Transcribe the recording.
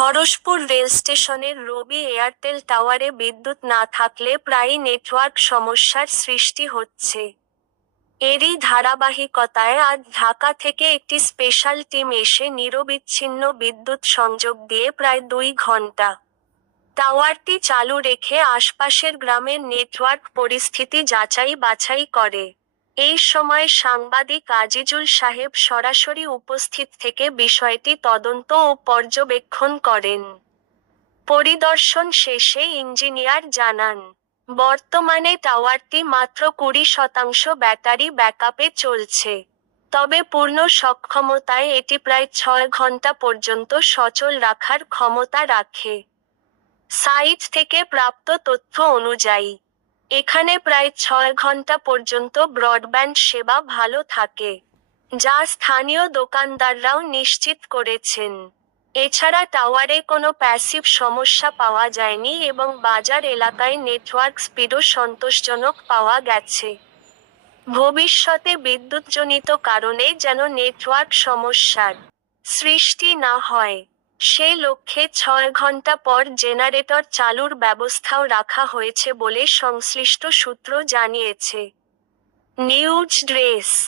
হরষপুর রেলস্টেশনের রবি Airtel টাওয়ারে বিদ্যুৎ না থাকলে প্রায়ই নেটওয়ার্ক সমস্যার সৃষ্টি হচ্ছে। এরই ধারাবাহিকতায় আজ ঢাকা থেকে একটি স্পেশাল টিম এসে নিরবিচ্ছিন্ন বিদ্যুৎ সংযোগ দিয়ে প্রায় 2 ঘণ্টা টাওয়ারটি চালু রেখে আশপাশের গ্রামের নেটওয়ার্ক পরিস্থিতি যাচাই বাছাই করে। এই সময় সাংবাদিক আজিজুল সাহেব সরাসরি উপস্থিত থেকে বিষয়টি তদন্ত ও পর্যবেক্ষণ করেন। পরিদর্শন শেষে ইঞ্জিনিয়ার জানান, বর্তমানে টাওয়ারটি মাত্র 20% ব্যাটারি ব্যাকআপে চলছে। তবে পূর্ণ সক্ষমতায় এটি প্রায় 6 ঘণ্টা পর্যন্ত সচল রাখার ক্ষমতা রাখে। সাইট থেকে প্রাপ্ত তথ্য অনুযায়ী, এখানে প্রায় 6 ঘণ্টা পর্যন্ত ব্রডব্যান্ড সেবা ভালো থাকে, যা স্থানীয় দোকানদাররাও নিশ্চিত করেছেন। এছাড়া টাওয়ারে কোনো প্যাসিভ সমস্যা পাওয়া যায়নি এবং বাজার এলাকায় নেটওয়ার্ক স্পিডও সন্তোষজনক পাওয়া গেছে। ভবিষ্যতে বিদ্যুৎজনিত কারণে যেন নেটওয়ার্ক সমস্যার সৃষ্টি না হয়, সে লক্ষ্যে 6 ঘণ্টা পর জেনারেটর চালুর ব্যবস্থাও রাখা হয়েছে বলে সংশ্লিষ্ট সূত্র জানিয়েছে। News desk.